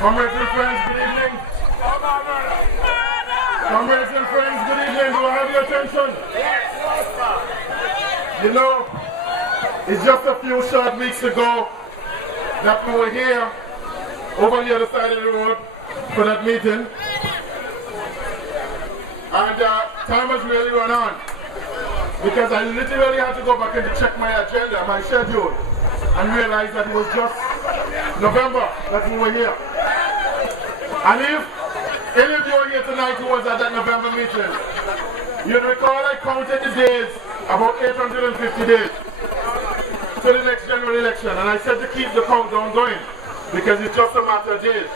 Comrades and friends, good evening. Comrades and friends, good evening. Do I have your attention? You know, it's just a few short weeks ago that we were here, over the other side of the road, for that meeting. And time has really run on. Because I literally had to go back and check my agenda, my schedule, and realize that it was just November that we were here. And if any of you are here tonight who was at that November meeting, you'd recall I counted the days, about 850 days, to the next general election. And I said to keep the countdown going, because it's just a matter of days.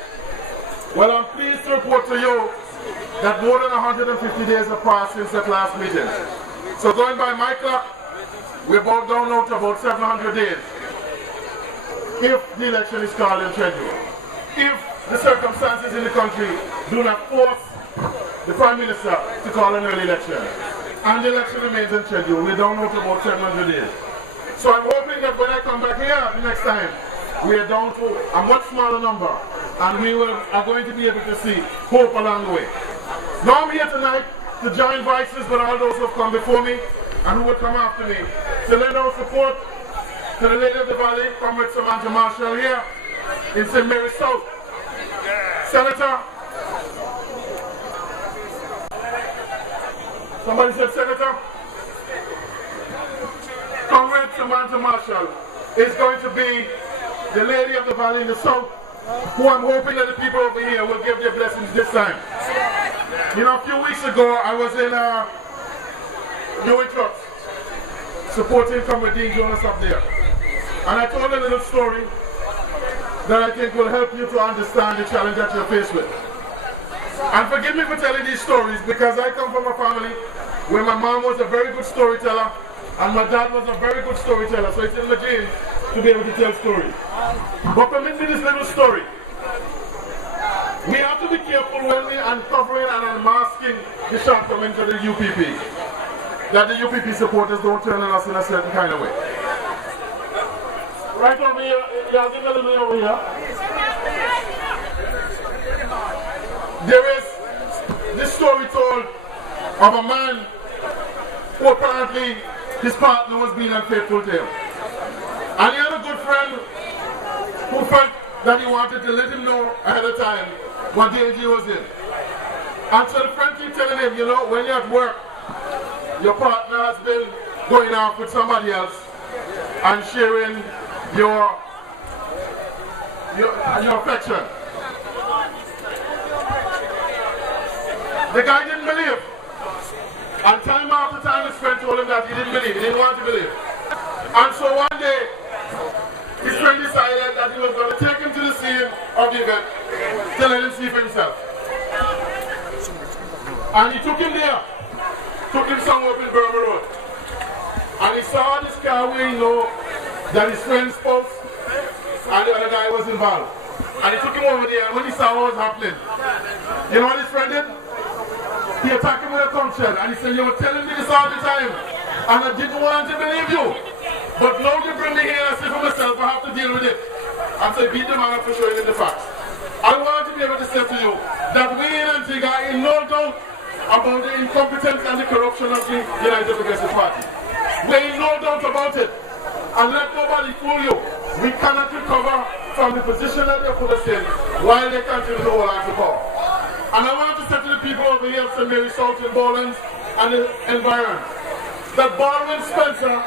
Well, I'm pleased to report to you that more than 150 days have passed since that last meeting. So going by my clock, we're about down now to about 700 days. If the election is called and scheduled. If the circumstances in the country do not force the Prime Minister to call an early election, and the election remains unscheduled, we're down now to about 700 days. So I'm hoping that when I come back here the next time, we are down to a much smaller number, and we are going to be able to see hope along the way. Now I'm here tonight to join voices with all those who have come before me and who will come after me, to lend our support to the Lady of the Valley, Comrade Samantha Marshall here in St. Mary's South. Senator, somebody said Senator? Comrade Samantha Marshall is going to be the Lady of the Valley in the South, who I'm hoping that the people over here will give their blessings this time. You know, a few weeks ago, I was in New Trucks, supporting Comrade Dean Jonas up there. And I told a little story that I think will help you to understand the challenge that you're faced with. And forgive me for telling these stories, because I come from a family where my mom was a very good storyteller, and my dad was a very good storyteller, so it's in my genes to be able to tell stories. But permit me this little story. We have to be careful when we are uncovering and unmasking the shortcomings of the UPP, that the UPP supporters don't turn on us in a certain kind of way. Right over here, yeah, give me a little bit over here. There is this story told of a man who apparently his partner was being unfaithful to him. And he had a good friend who felt that he wanted to let him know ahead of time what danger he was in. And so the friend kept telling him, you know, when you're at work, your partner has been going off with somebody else and sharing your affection. The guy didn't believe. And time after time his friend told him that he didn't believe, he didn't want to believe. And so one day, his friend decided that he was going to take him to the scene of the event to let him see for himself. And he took him there, took him somewhere up in Burma Road. And he saw this car where he knew that his friend's spouse and the other guy was involved. And he took him over there, and when he saw what was happening, you know what his friend did? He attacked him with a tongue shell, and he said, you were telling me this all the time, and I didn't want to believe you. But now you bring me here and I say for myself, I have to deal with it. And so beat the man up for showing him the facts. I want to be able to say to you that we in Antigua are in no doubt about the incompetence and the corruption of the United Progressive Party. We're in no doubt about it. And let nobody fool you. We cannot recover from the position that they put us in while they continue to hold on to power. And I want to say to the people over here in St. Mary's South in Bolans and the environment that Baldwin Spencer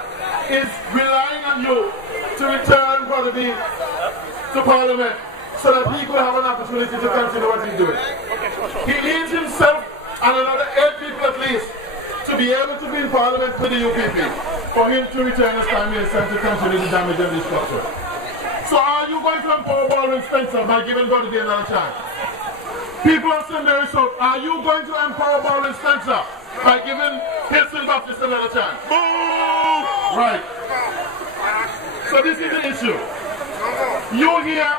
is relying on you to return Brother Dean to Parliament so that he could have an opportunity to continue what he's doing. He needs himself and another 8 people at least to be able to be in Parliament with the UPP for him to return as Prime Minister and to continue the damage and destruction. So are you going to empower Baldwin Spencer by giving Brother Dean another chance? People of St. Mary's South, are you going to empower Baldwin Spencer by giving Hilson Baptist another chance? Right. So this is the issue. You here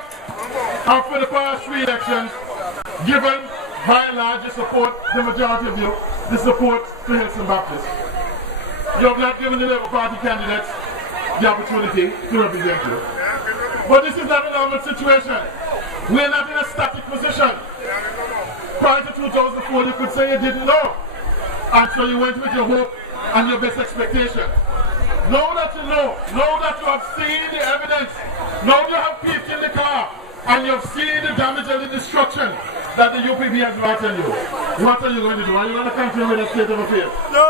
have for the past 3 elections given by and large the support, the majority of you, the support to Hilson Baptist. You have not given the Labour Party candidates the opportunity to represent you. But this is not a normal situation. We're not in a static position. Prior to 2004, you could say you didn't know. And so you went with your hope and your best expectation. Now that you know, now that you have seen the evidence, now you have peeped in the car, and you've seen the damage and the destruction that the UPB has brought on you. What are you going to do? Are you going to continue with the state of affairs? No!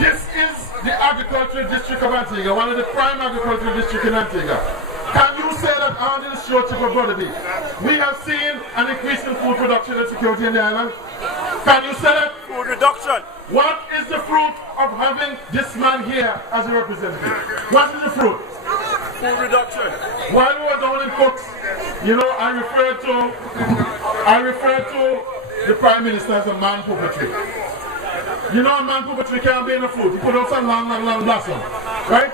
This is the agricultural district of Antigua, one of the prime agricultural districts in Antigua. Can you say that under the stewardship of Brother B, we have seen an increase in food production and security in the island? Can you say that? Food reduction. What is the fruit of having this man here as a representative? What is the fruit? Food reduction. While we were down in Cooks, you know, I referred to the Prime Minister as a man puppetry. You know, a man puppetry can't be in the fruit. He put out some long blossom, right?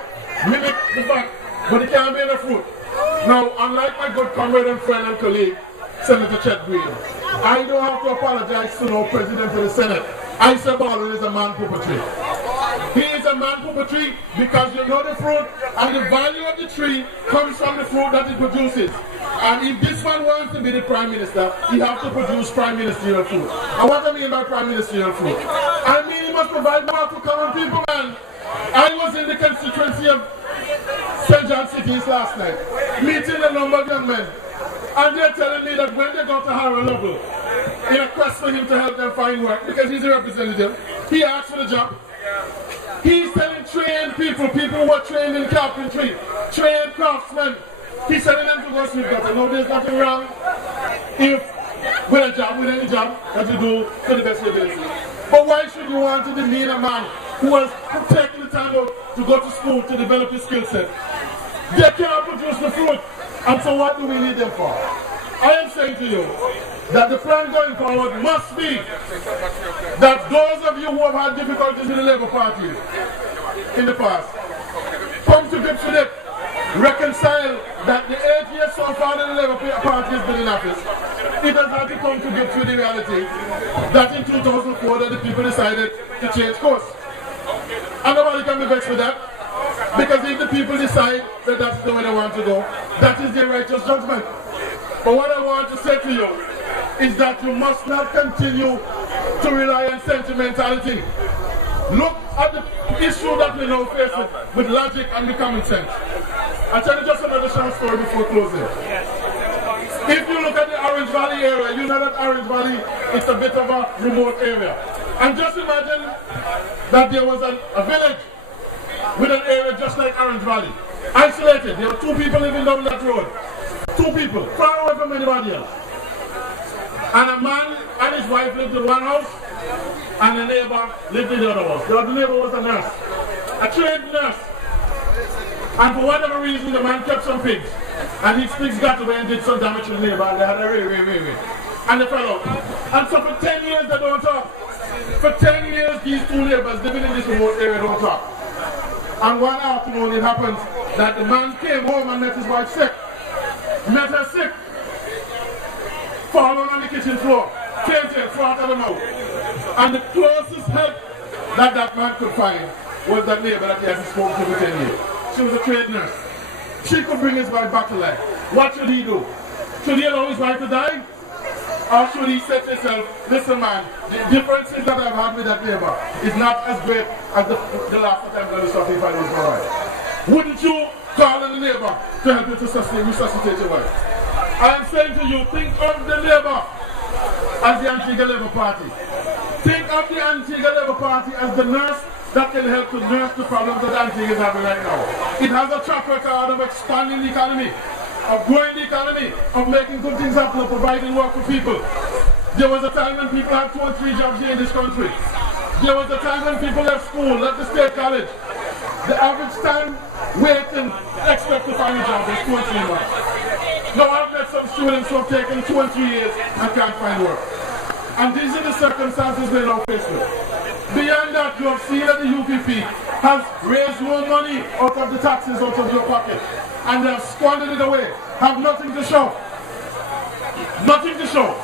Mimic the fact, but it can't be in the fruit. Now, unlike my good comrade and friend and colleague, Senator Chet Green, I don't have to apologize to no President of the Senate. I say Bolans is a man puppetry. He is a man puppetry because you know the fruit and the value of the tree comes from the fruit that it produces. And if this man wants to be the Prime Minister, he has to produce Prime Ministerial fruit. And what I mean by Prime Ministerial fruit? I mean he must provide more to common people, man. I was in the constituency of St. John Cities last night, meeting a number of young men. And they're telling me that when they go to Harold Lovell, in a quest for him to help them find work, because he's a representative, he asked for the job. He's telling trained people who are trained in carpentry, trained craftsmen, he's telling them to go sweep gutter. No, there's nothing wrong if with a job, with any job that you do to the best of your ability. But why should you want to demean a man who has taken the time out to go to school to develop his skill set? They cannot produce the fruit. And so what do we need them for? I am saying to you that the plan going forward must be that those of you who have had difficulties in the Labour Party in the past, come to grips with it, reconcile that the 8 years so far that the Labour Party has been in office, it has had to come to grips with the reality that in 2004 that the people decided to change course. And nobody can be vexed with that. Because if the people decide that that's the way they want to go, that is their righteous judgment. But what I want to say to you is that you must not continue to rely on sentimentality. Look at the issue that we now face with logic and the common sense. I'll tell you just another short story before closing. If you look at the Orange Valley area, you know that Orange Valley is a bit of a remote area. And just imagine that there was a village with an area just like Orange Valley. Isolated. There were 2 people living down that road. 2 people, far away from anybody else. And a man and his wife lived in one house, and the neighbor lived in the other house. The other neighbor was a nurse, a trained nurse. And for whatever reason, the man kept some pigs. And his pigs got away and did some damage to the neighbor, and they had a ray. And they fell out. And so for 10 years they don't talk. For 10 years these 2 neighbors living in this remote area don't talk. And one afternoon it happens that the man came home and met his wife sick. Met her sick. Fallen on the kitchen floor. Fainted, flat out of the mouth. And the closest help that that man could find was that neighbor that he hasn't spoken to for 10 years. She was a trained nurse. She could bring his wife back to life. What should he do? Should he allow his wife to die? Or should he say to himself, listen man, the differences that I've had with that neighbor is not as great as the last time that I suffered if I lose my wife. Wouldn't you call on the neighbor to help you to resuscitate your wife? I am saying to you, think of the neighbor as the Antigua Labour Party. Think of the Antigua Labour Party as the nurse that can help to nurse the problems that Antigua is having right now. It has a track record of expanding the economy, of growing the economy, of making good things happen, of providing work for people. There was a time when people had 2 or 3 jobs here in this country. There was a time when people left school, left the state college. The average time waiting, expect to find a job is 2 or 3 months. Now I've met some students who have taken 2 or 3 years and can't find work. And these are the circumstances we're now faced with. Beyond that, you have seen that the UPP has raised more money out of the taxes out of your pocket. And they have squandered it away. Have nothing to show. Nothing to show.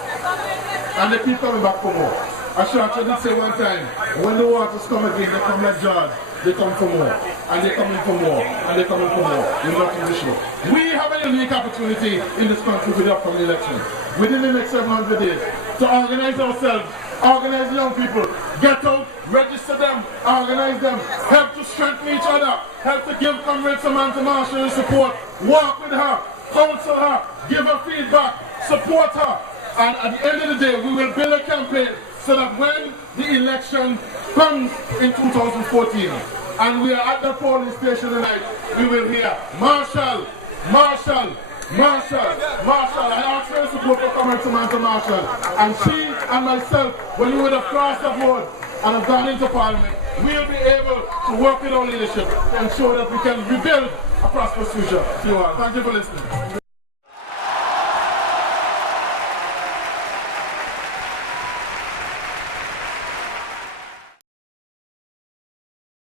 And they keep coming back for more. I did say one time, when the waters come again, they come like jars. They come for more. and they're coming for more, and they're coming for more. We're not in the show. We have a unique opportunity in this country with the upcoming election, within the next 700 days, to organize ourselves, organize young people, get out, register them, organize them, help to strengthen each other, help to give Comrade Samantha Marshall support, walk with her, counsel her, give her feedback, support her, and at the end of the day, we will build a campaign so that when the election comes in 2014, and we are at the polling station tonight, we will hear Marshall, Marshall, Marshall, Marshall. I ask for support for Comrade Samantha Marshall, and she and myself, when we would have crossed the board and have gone into Parliament, we'll be able to work with our leadership to ensure that we can rebuild a prosperous future. To you all. Thank you for listening.